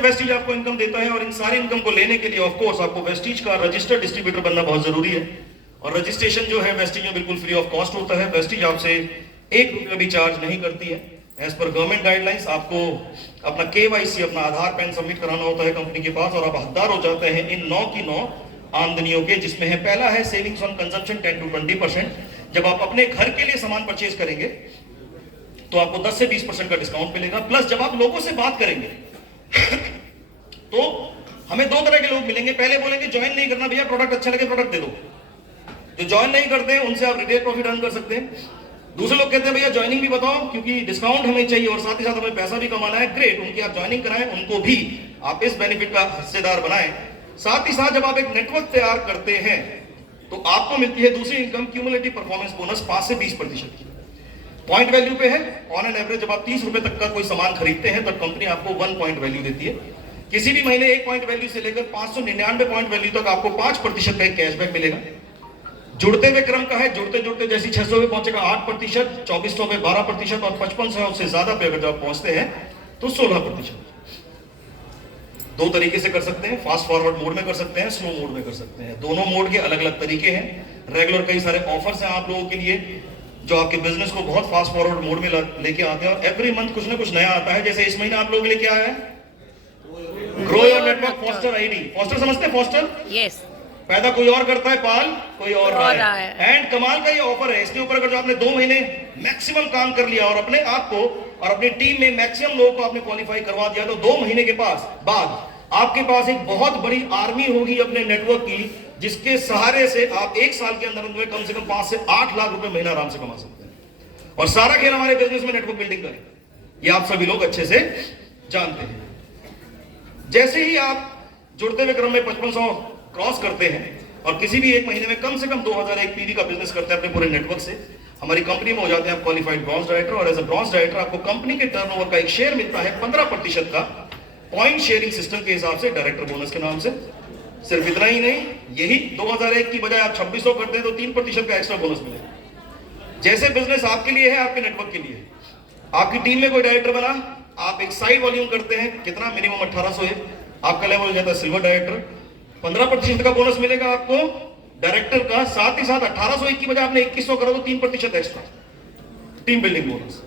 से वेस्टीज आपको इनकम देता है, और इन सारी इनकम को लेने के लिए ऑफ कोर्स आपको वेस्टीज का रजिस्टर्ड डिस्ट्रीब्यूटर बनना बहुत जरूरी है। और रजिस्ट्रेशन जो है वेस्टीज में बिल्कुल फ्री ऑफ कॉस्ट होता है। वेस्टीज आपसे 1 रुपया भी चार्ज नहीं करती है। एज पर गवर्नमेंट गाइडलाइंस आपको अपना KYC, अपना आधार पैन सबमिट कराना होता है कंपनी के पास, और आप हकदार हो जाते हैं इन 9 की 9 आमदनियों के, जिसमें है पहला है सेविंग्स ऑन कंजम्पशन 10 to 20%। जब आप अपने घर के लिए सामान परचेज करेंगे तो आपको 10 से 20% का डिस्काउंट मिलेगा। प्लस जब आप लोगों से बात करेंगे तो हमें 2 तरह के लोग मिलेंगे। पहले बोलेंगे ज्वाइन नहीं करना भैया, प्रोडक्ट अच्छा लगे प्रोडक्ट दे दो। जो ज्वाइन नहीं करते हैं उनसे आप रिटेल प्रॉफिट अर्न कर सकते हैं। दूसरे लोग कहते हैं भैया ज्वाइनिंग भी बताओ क्योंकि डिस्काउंट हमें चाहिए और साथ ही साथ हमें पैसा भी कमाना है। ग्रेट, उनकी आप ज्वाइनिंग कराएं, उनको भी आप इस बेनिफिट का हिस्सेदार बनाएं। साथ ही साथ जब आप एक नेटवर्क तैयार करते हैं तो आपको मिलती है दूसरी इनकम, क्यूमुलेटिव परफॉर्मेंस बोनस 5 से 20% की। पॉइंट वैल्यू पे है। ऑन एन एवरेज जब आप 30 रुपए तक का कोई सामान खरीदते हैं तब कंपनी आपको 1 पॉइंट वैल्यू देती है। किसी भी महीने 1 पॉइंट वैल्यू से लेकर 599 पॉइंट वैल्यू तक आपको 5% का कैशबैक मिलेगा। जुड़ते हुए क्रम का है, जुड़ते जुड़ते जैसे 600 पे पहुंचेगा 8%, 2400 पे 12%, और 5500 से ज्यादा पे अगर जब पहुंचते हैं तो 16%। 2 तरीके से कर सकते हैं, फास्ट फॉरवर्ड मोड में कर सकते हैं, स्लो मोड में कर सकते हैं। दोनों मोड के अलग अलग तरीके हैं। रेगुलर कई सारे ऑफर्स हैं आप लोगों के लिए जो आपके बिजनेस को बहुत फास्ट फॉरवर्ड मोड में लेके आते हैं, और एवरी मंथ कुछ ना कुछ नया आता है। जैसे इस महीने आप लोगों के लिए क्या है, grow your network foster ID. Foster समझते हैं? फोस्टर यस, पैदा कोई और करता है, पाल कोई और रहा है। एंड कमाल का ये ऑफर है। इसके ऊपर अगर जो आपने 2 महीने मैक्सिमम काम कर लिया और अपने आप को और अपनी टीम में मैक्सिमम लोगों को आपने क्वालिफाई करवा दिया, तो 2 महीने के बाद आपके पास एक बहुत बड़ी आर्मी होगी अपने नेटवर्क की, जिसके सहारे से आप 1 साल के अंदर में कम से कम 5 से 8 लाख रुपए महीना आराम से कमा सकते हैं। और सारा खेल हमारे बिजनेस में नेटवर्क बिल्डिंग का है, ये आप सभी लोग अच्छे से जानते हैं। जैसे ही आप जुड़ते हुए क्रम में 5500 क्रॉस करते हैं और किसी भी एक महीने में कम से कम 2001 PV का बिजनेस करते हैं अपने पूरे नेटवर्क से, हमारी कंपनी में हो जाते हैं आप क्वालिफाइड ब्रॉन्ज डायरेक्टर। और एज अ ब्रॉन्ज डायरेक्टर आपको कंपनी के टर्नओवर का एक शेयर मिलता है 15% का, पॉइंट शेयरिंग सिस्टम के हिसाब से, डायरेक्टर बोनस के नाम से। सिर्फ इतना ही नहीं, यही 2001 की बजाय आप 2600 करते हैं तो 3% का एक्स्ट्रा बोनस मिलेगा। जैसे बिजनेस आपके लिए है, आपके नेटवर्क के लिए, आपकी टीम में कोई डायरेक्टर बना, आप एक साइड वॉल्यूम करते हैं, कितना मिनिमम 1800 है, आपका लेवल हो जाता है सिल्वर डायरेक्टर, 15% का बोनस मिलेगा आपको डायरेक्टर का। साथ ही साथ 1801 की बजाय आपने 2100 करो तो 3% एक्स्ट्रा टीम बिल्डिंग बोनस।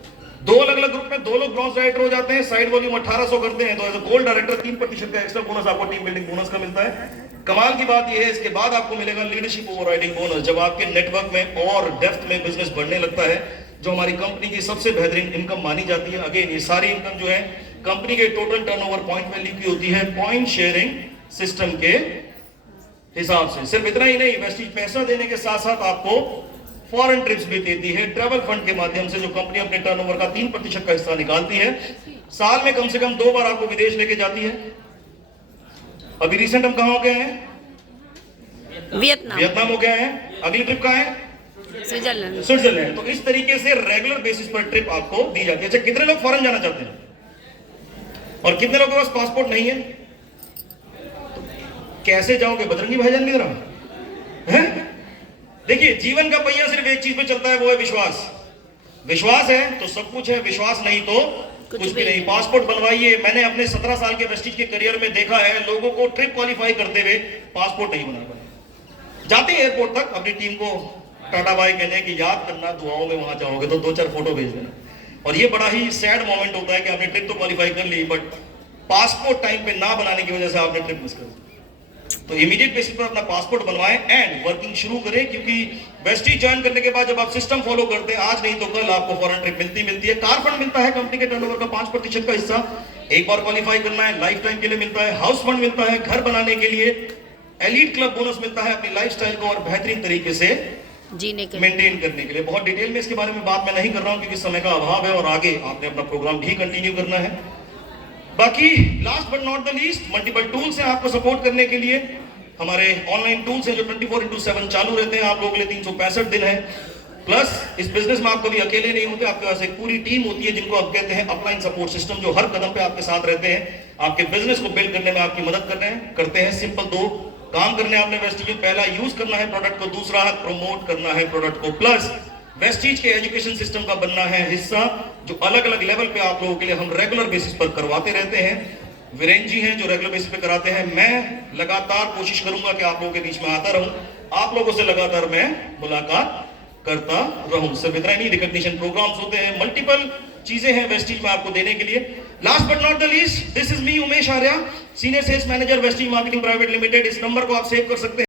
2 अलग अलग ग्रुप में 2 लोग ब्रॉन्ज डायरेक्टर हो जाते हैं, साइड वॉल्यूम 1800 करते हैं, तो एज अ गोल्ड डायरेक्टर 3% का एक्स्ट्रा बोनस आपको टीम बिल्डिंग बोनस का मिलता है। कमाल की बात यह है, इसके बाद आपको मिलेगा लीडरशिप ओवरराइडिंग बोनस। जब आपके नेटवर्क में और डेप्थ में बिजनेस बढ़ने लगता है, जो हमारी कंपनी की सबसे बेहतरीन इनकम मानी जाती है। अगेन ये सारी इनकम जो है कंपनी के टोटल टर्नओवर पॉइंट वैल्यू की होती है, पॉइंट शेयरिंग सिस्टम के हिसाब से। सिर्फ इतना ही नहीं, वेस्टीज पैसा देने के साथ साथ आपको फॉरेन ट्रिप्स भी देती है ट्रैवल फंड के माध्यम से, जो कंपनी अपने टर्नओवर का 3% का हिस्सा निकालती है। साल में कम से कम 2 बार आपको विदेश लेके जाती है। अभी रिसेंट हम कहां हो गए हैं? वियतनाम हो गए हैं। अगली ट्रिप कहां है? स्विट्जरलैंड। तो इस तरीके से रेगुलर बेसिस पर ट्रिप आपको दी जाती है। अच्छा, कितने लोग फॉरेन जाना चाहते हैं और कितने लोगों के पास पासपोर्ट नहीं है? कैसे जाओगे? बजरंगी भाईजान की तरह हैं? देखिए, जीवन का पहिया सिर्फ एक चीज पे चलता है, वो है विश्वास। विश्वास है तो सब कुछ है, विश्वास नहीं तो कुछ भी नहीं। पासपोर्ट बनवाइए। मैंने अपने 17 साल के वेस्टीज के करियर में देखा है लोगों को ट्रिप क्वालिफाई करते हुए पासपोर्ट नहीं बना पाए। जाते हैं एयरपोर्ट तक अपनी टीम को टाटा बाय कहने की, याद करना दुआओं में वहां जाओगे तो 2-4 फोटो भेज देना। और ये बड़ा ही सैड मोमेंट होता है कि आपने ट्रिप तो क्वालिफाई कर ली, बट पासपोर्ट टाइम पे ना बनाने की वजह से आपने ट्रिप मिस कर दी। तो इमीडिएट बेसिस पर अपना पासपोर्ट बनवाएं एंड वर्किंग शुरू करें, क्योंकि वेस्टीज ज्वाइन करने के बाद जब आप सिस्टम फॉलो करते हैं, आज नहीं तो कल आपको फॉरेन ट्रिप मिलती है। कार फंड मिलता है कंपनी के टर्नओवर का 5% का हिस्सा, एक बार क्वालिफाई करना है, लाइफ टाइम के लिए मिलता है। हाउस फंड मिलता है घर बनाने के लिए। एलीट क्लब बोनस मिलता है अपनी लाइफस्टाइल को और बेहतरीन तरीके से जीने के मेंटेन करने के लिए। बहुत डिटेल में इसके बारे में बात मैं नहीं कर रहा हूं क्योंकि समय का अभाव है और आगे आपने अपना प्रोग्राम भी कंटिन्यू करना है। बाकी last but not the least, multiple tools हैं आपको सपोर्ट करने के लिए। हमारे ऑनलाइन टूल्स हैं जो 24/7 चालू रहते हैं आप लोगों के लिए, 365 दिन है। प्लस इस बिजनेस में आप कभी अकेले नहीं होते, आपके पास एक पूरी टीम होती है जिनको आप कहते हैं अपलाइन सपोर्ट सिस्टम, जो हर कदम पे आपके साथ रहते हैं, आपके बिजनेस को बिल्ड करने में आपकी मदद करते हैं। सिंपल 2 काम करने आपने वेस्टीज में, पहला यूज करना है प्रोडक्ट को, दूसरा प्रमोट करना है प्रोडक्ट को। प्लस वेस्टीज के एजुकेशन सिस्टम का बनना है हिस्सा, जो अलग अलग लेवल पे आप लोगों के लिए हम रेगुलर बेसिस पर करवाते रहते हैं। वीरेंद्र जी हैं जो रेगुलर बेसिस पे कराते हैं। मैं लगातार कोशिश करूंगा कि आप लोगों के बीच में आता रहूं, आप लोगों से लगातार मैं मुलाकात करता रहूं। सिर्फ इतना नहीं, रिकॉग्निशन प्रोग्राम्स होते हैं, मल्टीपल चीजें हैं वेस्टीज में आपको देने के लिए। Last but not the least, this is me Umesh Arya, senior sales manager Vestige marketing private limited. इस नंबर को आप सेव कर सकते हैं।